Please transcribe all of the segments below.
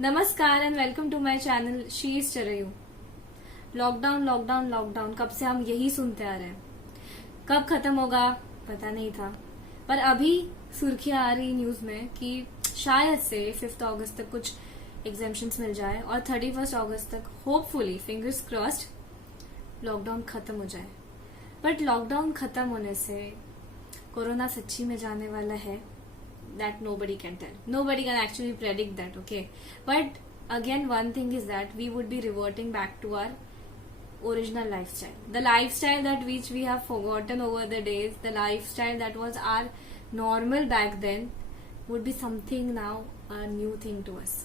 नमस्कार and welcome to my channel she is चरयू। Lockdown lockdown lockdown कब से हम यही सुनते आ रहे हैं। कब खत्म होगा पता नहीं था, पर अभी सुर्खियां आ रही न्यूज में कि शायद से 5 अगस्त तक कुछ एग्जेम्पशंस मिल जाए और 31 अगस्त तक होपफुली फिंगर्स क्रॉस्ड लॉकडाउन खत्म हो जाए। बट लॉकडाउन खत्म होने से कोरोना सच्ची में जाने वाला है, that nobody can tell. Nobody can actually predict that, okay? But again, one thing is that we would be reverting back to our original lifestyle. The lifestyle that which we have forgotten over the days, the lifestyle that was our normal back then would be something now a new thing to us.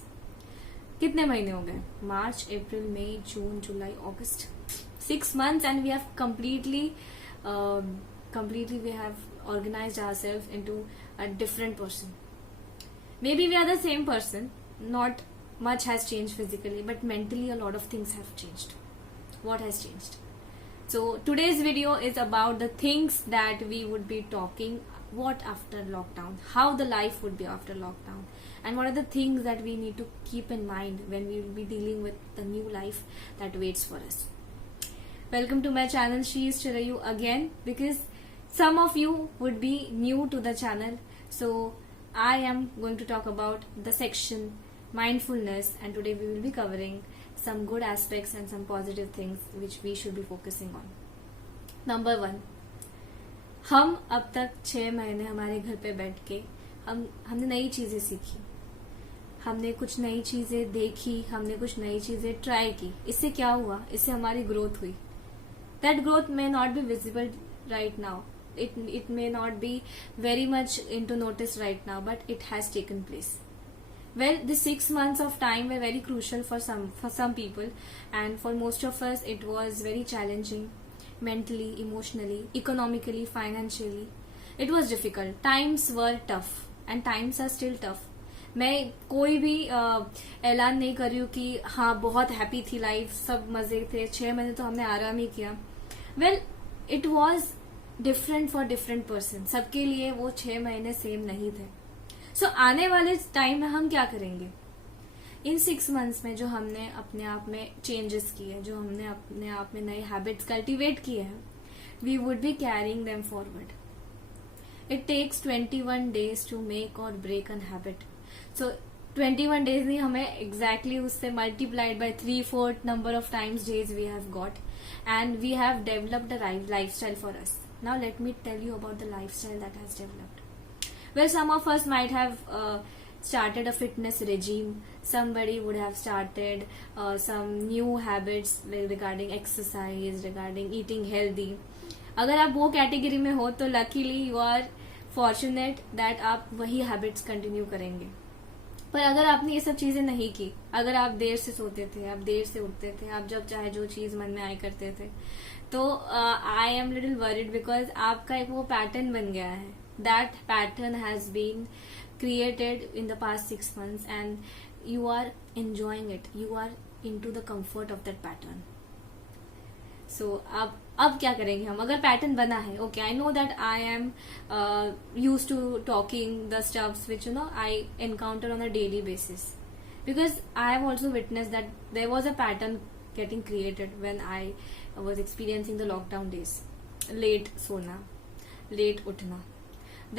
कितने महीने हो गए? मार्च, अप्रैल, मई, जून, जुलाई, अगस्त. 6 months and we have completely we have organized ourselves into a different person. Maybe we are the same person, not much has changed physically, but mentally a lot of things have changed. What has changed? So today's video is about the things that we would be talking, what after lockdown, how the life would be after lockdown, and what are the things that we need to keep in mind when we will be dealing with the new life that waits for us. Welcome to my channel She is Chirayu again, because some of you would be new to the channel, so I am going to talk about the section mindfulness, and today we will be covering some good aspects and some positive things which we should be focusing on. Number 1, हम अब तक 6 महीने हमारे घर पे बैठ के हमने नई चीजें सीखी, हमने कुछ नई चीजें देखी, हमने कुछ नई चीजें ट्राई की. इससे क्या हुआ? इससे हमारी ग्रोथ हुई. That growth may not be visible right now. It may not be very much into notice right now, but it has taken place. Well, the 6 months of time were very crucial for some people, and for most of us it was very challenging mentally, emotionally, economically, financially. It was difficult. Times were tough and times are still tough. मैं कोई भी ऐलान नहीं कर रही हूँ कि हाँ बहुत हैप्पी थी लाइफ, सब मजे थे, 6 महीने तो हमने आराम ही किया. Well, it was different for different person. सबके लिए वो 6 महीने सेम नहीं थे. सो आने वाले टाइम में हम क्या करेंगे? इन 6 months में जो हमने अपने आप में चेंजेस किए, जो हमने अपने आप में नए हैबिट्स कल्टीवेट किए हैं, we would be carrying them forward. It takes 21 days to make और break an habit. So 21 days नहीं, हमें एग्जैक्टली उससे multiplied by 3/4 number of times days we have got, and we have developed a lifestyle for us. Now let me tell you about the lifestyle that has developed. Well, some of us might have started a fitness regime. Somebody would have started some new habits regarding exercise, regarding eating healthy. अगर आप वो category में हो तो luckily you are fortunate that आप वही habits continue करेंगे. पर अगर आपने ये सब चीजें नहीं की, अगर आप देर से सोते थे, आप देर से उठते थे, आप जब चाहे जो चीज मन में आए करते थे, तो I am little worried because आपका एक वो पैटर्न बन गया है. That pattern has been created in the past 6 months and you are enjoying it, you are in to the comfort of that pattern. So अब क्या करेंगे हम? अगर पैटर्न बना है, okay, I know that I am use to talking the stuffs which you know I encounter on a daily basis, because I have also witness that there was a pattern getting created when I was experiencing the lockdown days. Late sona, late utna.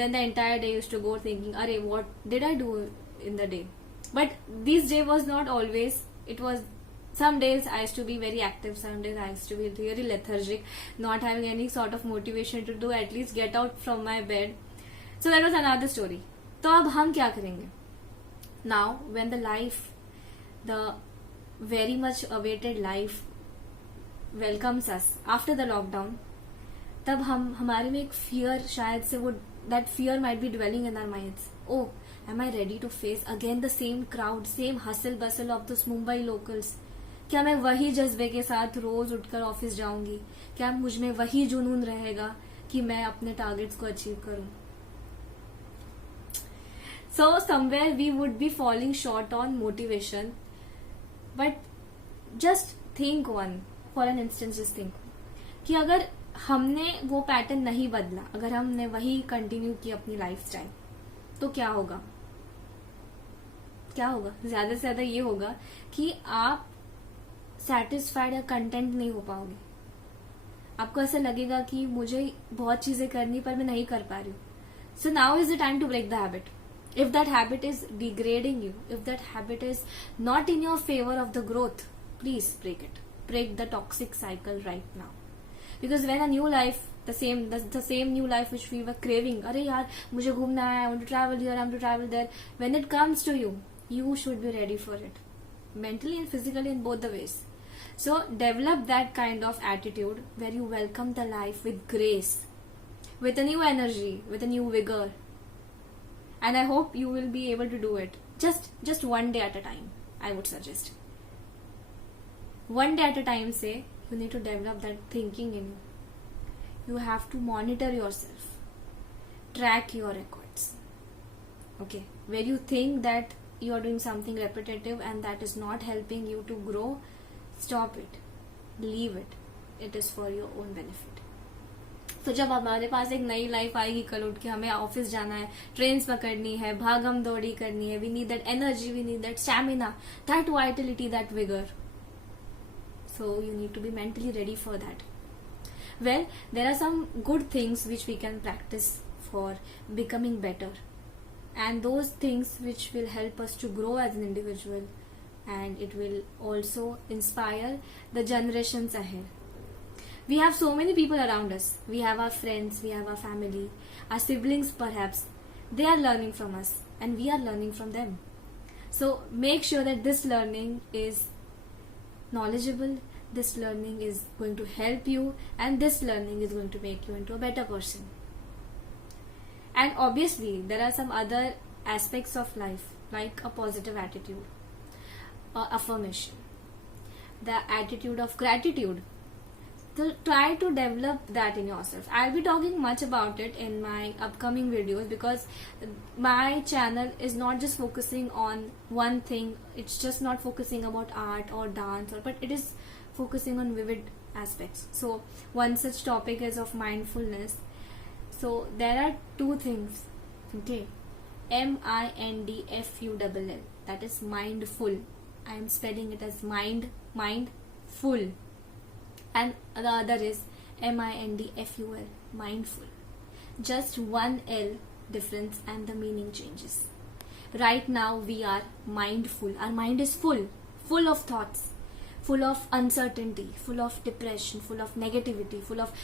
Then the entire day used to go thinking, "Arey, what did I do in the day?" But this day was not always. It was some days I used to be very active, some days I used to be really lethargic, not having any sort of motivation to do at least get out from my bed. So that was another story. तो अब हम क्या करेंगे? Now when the very much awaited life welcomes us after the lockdown, तब हमारे में एक fear, शायद से वो that fear might be dwelling in our minds. Oh, am I ready to face again the same crowd, same hustle bustle of those Mumbai locals? क्या मैं वही जज्बे के साथ रोज उठकर ऑफिस जाऊंगी? क्या मुझ में वही जुनून रहेगा कि मैं अपने टारगेट्स को अचीव करूं? So somewhere we would be falling short on motivation. But just think for an instance, just think कि अगर हमने वो पैटर्न नहीं बदला, अगर हमने वही कंटिन्यू की अपनी लाइफस्टाइल, तो क्या होगा? क्या होगा, ज्यादा से ज्यादा ये होगा कि आप सेटिस्फाइड या कंटेंट नहीं हो पाओगे. आपको ऐसा लगेगा कि मुझे बहुत चीजें करनी पर मैं नहीं कर पा रही हूँ. So now is the time to break the habit. If that habit is degrading you, if that habit is not in your favor of the growth, please break it. Break the toxic cycle right now. Because when a new life, the same new life which we were craving, अरे यार मुझे घूमना है, I want to travel here, I want to travel there. When it comes to you, you should be ready for it, mentally and physically in both the ways. So develop that kind of attitude where you welcome the life with grace, with a new energy, with a new vigor. And I hope you will be able to do it. Just one day at a time, I would suggest. One day at a time, say, you need to develop that thinking in you. You have to monitor yourself. Track your records. Okay. Where you think that you are doing something repetitive and that is not helping you to grow, stop it. Leave it. It is for your own benefit. तो जब हमारे पास एक नई life आएगी कल उठ के, हमें ऑफिस जाना है, ट्रेन्स पकड़नी है, भागम दौड़ी करनी है, we need that energy, we need that stamina, that vitality, that vigour. So you need to be mentally ready for that. Well, there are some good things which we can practise for becoming better, and those things which will help us to grow as an individual, and it will also inspire the generations ahead. We have so many people around us. We have our friends, we have our family, our siblings perhaps. They are learning from us and we are learning from them. So make sure that this learning is knowledgeable, this learning is going to help you, and this learning is going to make you into a better person. And obviously there are some other aspects of life like a positive attitude, affirmation, the attitude of gratitude. So try to develop that in yourself. I'll be talking much about it in my upcoming videos because my channel is not just focusing on one thing. It's just not focusing about art or dance, but it is focusing on vivid aspects. So one such topic is of mindfulness. So there are two things. Okay, MINDFULL. That is mindful. I am spelling it as mindful. And the other is MINDFUL, mindful. Just one L difference and the meaning changes. Right now we are mindful. Our mind is full of thoughts, full of uncertainty, full of depression, full of negativity, full of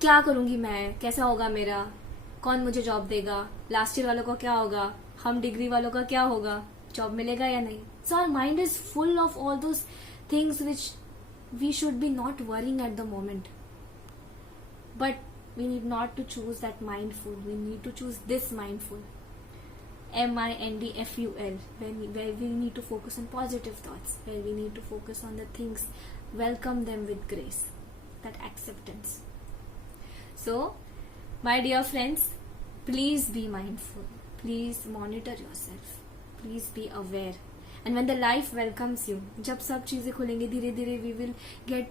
क्या करूंगी मैं, कैसा होगा मेरा, कौन मुझे job देगा, last year वालों का क्या होगा, हम डिग्री वालों का क्या होगा, जॉब मिलेगा या नहीं. So our mind is full of all those things which we should be not worrying at the moment. But we need not to choose that mindful. We need to choose this mindful. MINDFUL. Where we need to focus on positive thoughts. Where we need to focus on the things. Welcome them with grace. That acceptance. So, my dear friends, please be mindful. Please monitor yourself. Please be aware. And when the life welcomes you, जब सब चीजें खुलेंगी धीरे धीरे, we will get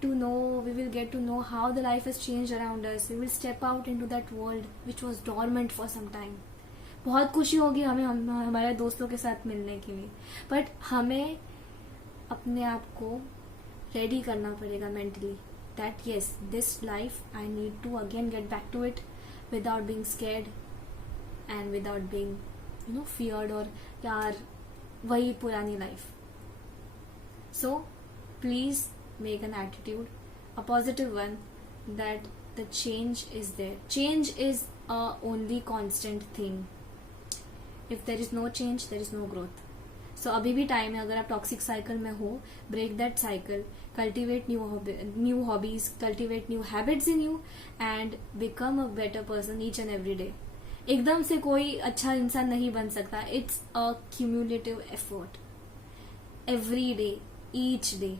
to know how the life has changed around us. We will step out into that world which was dormant for some time. बहुत खुशी होगी हमें हमारे दोस्तों के साथ मिलने की भी, बट हमें अपने आप को रेडी करना पड़ेगा mentally that yes, this life I need to again get back to it without being scared and without being feared or यार वही पुरानी life. So please make an attitude, a positive one, that the change is there. Change is a only constant thing. If there is no change there is no growth. So अभी भी time है. अगर आप toxic cycle में हो, break that cycle, cultivate new hobbies, cultivate new habits in you and become a better person each and every day. एकदम से कोई अच्छा इंसान नहीं बन सकता. It's a cumulative effort every day, each day,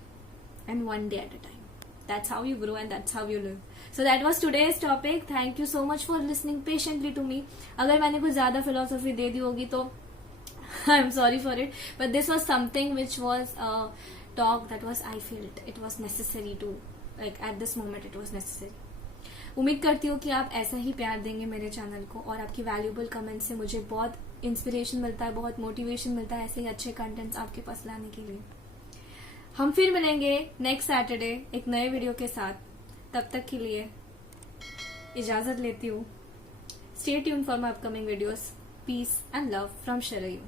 and one day at a time. That's how you grow and that's how you live. So that was today's topic. Thank you so much for listening patiently to me. अगर मैंने कुछ ज्यादा philosophy दे दी होगी तो I'm sorry for it. But this was something which was a talk that was, I felt it was necessary to, like at this moment it was necessary. उम्मीद करती हूँ कि आप ऐसा ही प्यार देंगे मेरे चैनल को, और आपकी वैल्यूएबल कमेंट से मुझे बहुत इंस्पिरेशन मिलता है, बहुत मोटिवेशन मिलता है ऐसे ही अच्छे कंटेंट्स आपके पास लाने के लिए। हम फिर मिलेंगे नेक्स्ट सैटरडे एक नए वीडियो के साथ। तब तक के लिए इजाजत लेती हूँ। Stay tuned for my upcoming videos. Peace and love from Sharayu.